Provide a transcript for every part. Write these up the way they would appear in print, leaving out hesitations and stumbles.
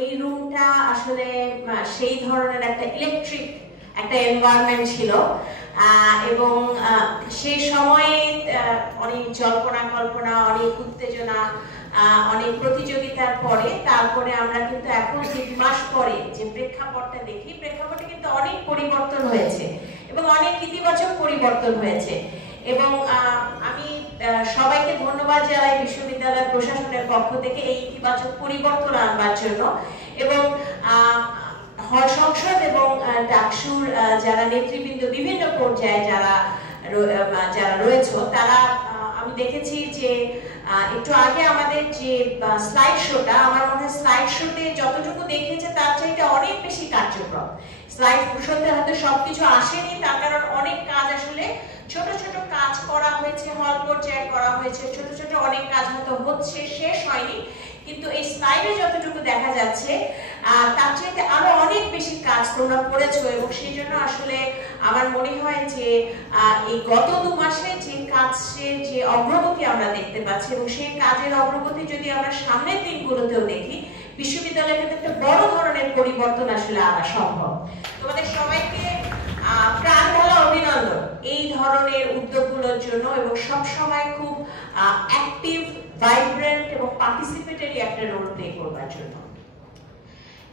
এই রুমটা আসলে সেই ধরনের একটা ইলেকট্রিক একটা এনভায়রনমেন্ট ছিল এবং সেই সময়ে অনেক জল্পনা কল্পনা, অনেক উত্তেজনা, অনেক প্রতিযোগিতার পরে তারপরে আমরা কিন্তু এখন 2 মাস পরে যে প্রেক্ষাপটটা দেখি, প্রেক্ষাপটে কিন্তু অনেক পরিবর্তন হয়েছে এবং অনেক ইতিবাচক পরিবর্তন হয়েছে। এবং আমি সবাইকে ধন্যবাদ জানাই বিশ্ববিদ্যালয় প্রশাসনের পক্ষ থেকে এই ইতিবাচক পরিবর্তন আনবার জন্য। এবং হল সংসদ এবং ডাকসুর যারা নেতৃবৃন্দ বিভিন্ন পর্যায়ে যারা রয়েছে তারা, আমি দেখেছি যে একটু আগে আমাদের যে স্লাইড শোটা, আমার মনে হয় স্লাইড শোতে যতটুকু দেখিয়েছে তার চাইতে অনেক বেশি কার্যক্রম। স্লাইড শোতে হয়তো সবকিছু আসেনি, তার কারণ অনেক কাজ আসলে ছোট ছোট কাজ করা হয়েছে, হল পর্যায়ে করা হয়েছে, ছোট ছোট অনেক কাজ হয়তো হচ্ছে, শেষ হয়নি, কিন্তু এই স্লাইডে যতটুকু দেখা যাচ্ছে তার চাইতে আরো অনেক বেশি কাজ তোমরা করেছো। এবং সেই জন্য আসলে আমার মনে হয় যে এই গত 2 মাসে যে কাজের যে অগ্রগতি আমরা দেখতে পাচ্ছি এবং সেই কাজের অগ্রগতি যদি আমরা সামনের দিনগুলোতেও দেখি, বিশ্ববিদ্যালয়ের ক্ষেত্রে একটা বড় ধরনের পরিবর্তন আসলে আনা সম্ভব। তোমাদের সবাইকে প্রাণ ঢালা অভিনন্দন এই ধরনের উদ্যোগগুলোর জন্য এবং সব সময় খুব অ্যাক্টিভ, ভাইব্রেন্ট এবং পার্টিসিপেটরি একটা রোল প্লে করবার জন্য।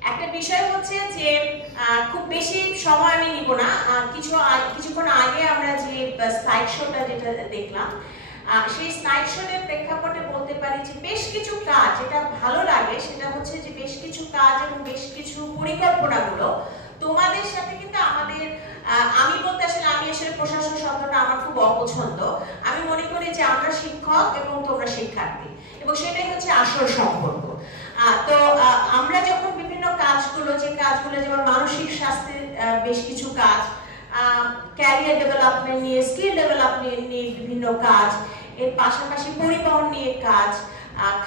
একটা বিষয় হচ্ছে যে খুব বেশি সময় আমি নিব না, কিছুক্ষণ আগে আমরা যে স্লাইড শোটা যেটা দেখলাম, সেই স্লাইড শোর প্রেক্ষাপটে বলতে পারি যে বেশ কিছু কাজ যেটা ভালো লাগে সেটা হচ্ছে যে বেশ কিছু কাজ এবং বেশ কিছু পরিকল্পনাগুলো তোমাদের সাথে কিন্তু আমাদের, আমি বলতে আসলে আমি আসলে প্রশাসন শব্দটা আমার খুব অপছন্দ। আমি মনে করি যে আমরা শিক্ষক এবং তোমরা শিক্ষার্থী, এবং সেটাই হচ্ছে আসল সম্পর্ক। তো আমরা যখন বিভিন্ন কাজগুলো, যে কাজগুলো যেমন মানসিক স্বাস্থ্যের বেশ কিছু কাজ, ক্যারিয়ার ডেভেলপমেন্ট নিয়ে, স্কিল ডেভেলপমেন্ট নিয়ে বিভিন্ন কাজ, এর পাশাপাশি পরিবহন নিয়ে কাজ,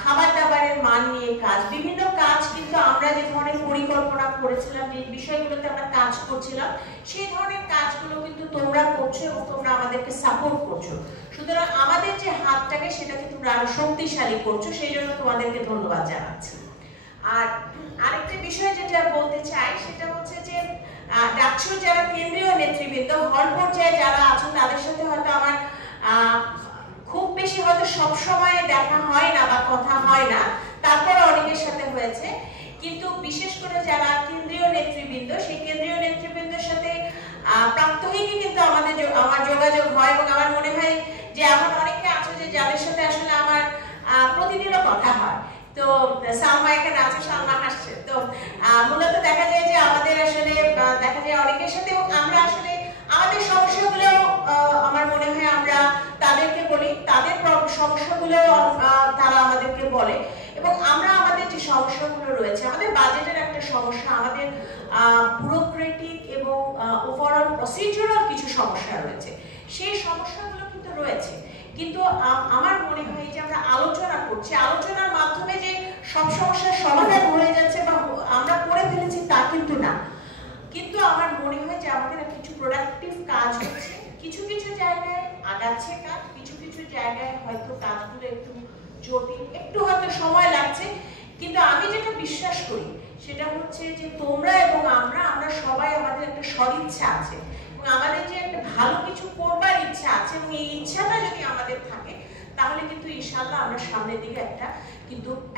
খাবার দাবারের মান নিয়ে কাজ, বিভিন্ন কাজ কিন্তু আমরা যে ধরনের পরিকল্পনা করেছিলাম, যে বিষয়গুলোতে আমরা কাজ করছিলাম, সেই ধরনের কাজগুলো কিন্তু তোমরা করছো এবং তোমরা আমাদেরকে সাপোর্ট করছো। সুতরাং আমাদের যে হাতটাকে সেটাকে তোমরা আরো শক্তিশালী করছো, সেই জন্য তোমাদেরকে ধন্যবাদ জানাচ্ছি। আর আরেকটা বিষয় যেটা বলতে চাই সেটা হচ্ছে যে ডাকসুর যারা কেন্দ্রীয় নেতৃবৃন্দ, হল পর্যায়ে যারা আছেন, তাদের সাথে হয়তো আমার খুব বেশি হয়তো সব সময় দেখা হয় না বা কথা হয় না, তারপরে অনেকের সাথে হয়েছে, কিন্তু বিশেষ করে যারা কেন্দ্রীয় নেতৃবৃন্দ, সেই কেন্দ্রীয় নেতৃবৃন্দের সাথে প্রাত্যহিকই কিন্তু আমার যোগাযোগ হয়। এবং আমার মনে হয় যে এমন অনেকে আছে যে যাদের সাথে আসলে আমার প্রতিদিনও কথা হয়। তো সালমা এখানে আছে, সালমা হাসছে। তো মূলত দেখা যায় যে আমাদের আসলে দেখা যায় অনেকের সাথে, এবং আমরা আসলে আমাদের সমস্যাগুলো আমার মনে হয় আমরা তাদেরকে বলি, তাদের সমস্যাগুলো তারা আমাদেরকে বলে, এবং আমরা আমাদের যে সমস্যাগুলো রয়েছে, আমাদের বাজেটের একটা সমস্যা, আমাদের ব্যুরোক্রেটিক এবং ওভারঅল প্রসিডিউরাল কিছু সমস্যা রয়েছে, সেই সমস্যাগুলো কিন্তু রয়েছে। কিন্তু আমার মনে হয় যে আমরা আলোচনা করছি, আলোচনার মাধ্যমে যে সব সমস্যার সমাধান হয়ে যাচ্ছে বা আমরা করে ফেলেছি তা কিন্তু না। কিন্তু আমার মনে হয় যে আমাদের কিছু প্রোডাক্টিভ কাজ হচ্ছে, কিছু কিছু জায়গায় আগাচ্ছে কাজ, কিছু কিছু জায়গায় হয়তো কাজগুলো একটু জটিল, একটু হয়তো সময় লাগছে। কিন্তু আমি যেটা বিশ্বাস করি সেটা হচ্ছে যে তোমরা এবং আমরা সবাই, আমাদের একটা সদিচ্ছা আছে এবং আমাদের যে একটা ভালো কিছু করবার ইচ্ছা আছে, এবং এই ইচ্ছাটা যদি আমাদের থাকে তাহলে কিন্তু ইনশাআল্লাহ আমরা সামনের দিকে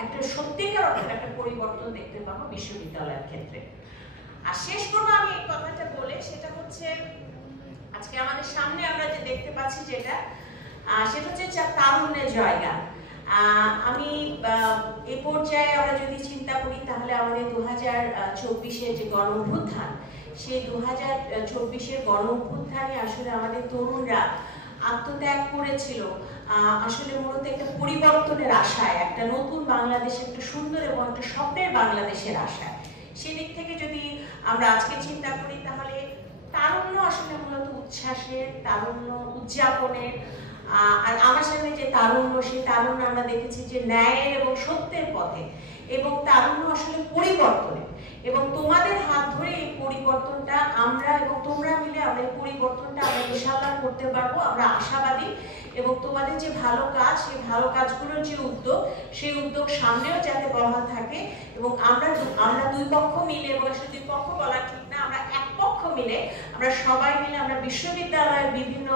একটা সত্যিকার অর্থে একটা পরিবর্তন দেখতে পাবো বিশ্ববিদ্যালয়ের ক্ষেত্রে। আর শেষ করবো আমি এই কথাটা বলে, সেটা হচ্ছে আজকে আমাদের সামনে আমরা যে দেখতে পাচ্ছি সেটা হচ্ছে তারুণ্যের জায়গা। আমি এই পর্যায়ে আমরা যদি চিন্তা করি তাহলে আমাদের 2024-এর যে গণ অভ্যুত্থান, সেই 2024-এর গণ অভ্যুত্থানে আসলে আমাদের তরুণরা আত্মত্যাগ করেছিল আসলে মূলত একটা পরিবর্তনের আশায়, একটা নতুন বাংলাদেশ, একটা সুন্দর এবং একটা স্বপ্নের বাংলাদেশের আশায়। সেদিক থেকে যদি আমরা আজকে চিন্তা করি তাহলে তারুণ্য আসলে মূলত উচ্ছ্বাসের, তারুণ্য উদযাপনের, আর আমার সামনে যে তারুণ্য, সেই তারুণ্য আমরা দেখেছি যে ন্যায়ের এবং সত্যের পথে, এবং তারুণ্য আসলে পরিবর্তনের, এবং তোমাদের হাত ধরে এই পরিবর্তন পরিবর্তনটা আমরা এবং তোমরা মিলে আমরা এই পরিবর্তনটা আমরা ইনশাআল্লাহ করতে পারবো, আমরা আশাবাদী। এবং তোমাদের যে ভালো কাজ, সেই ভালো কাজগুলোর যে উদ্যোগ, সেই উদ্যোগ সামনেও যাতে বহাল থাকে এবং আমরা দুই পক্ষ মিলে, এবং আসলে দুই পক্ষ বলা ঠিক না, আমরা এক পক্ষ মিলে, আমরা সবাই মিলে, আমরা বিশ্ববিদ্যালয়ের বিভিন্ন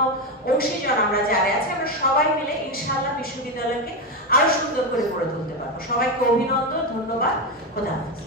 অংশীজন আমরা যারা আছে, আমরা সবাই মিলে ইনশাআল্লাহ বিশ্ববিদ্যালয়কে আরো সুন্দর করে গড়ে তুলতে পারবো। সবাইকে অভিনন্দন, ধন্যবাদ, খোদা হাফেজ।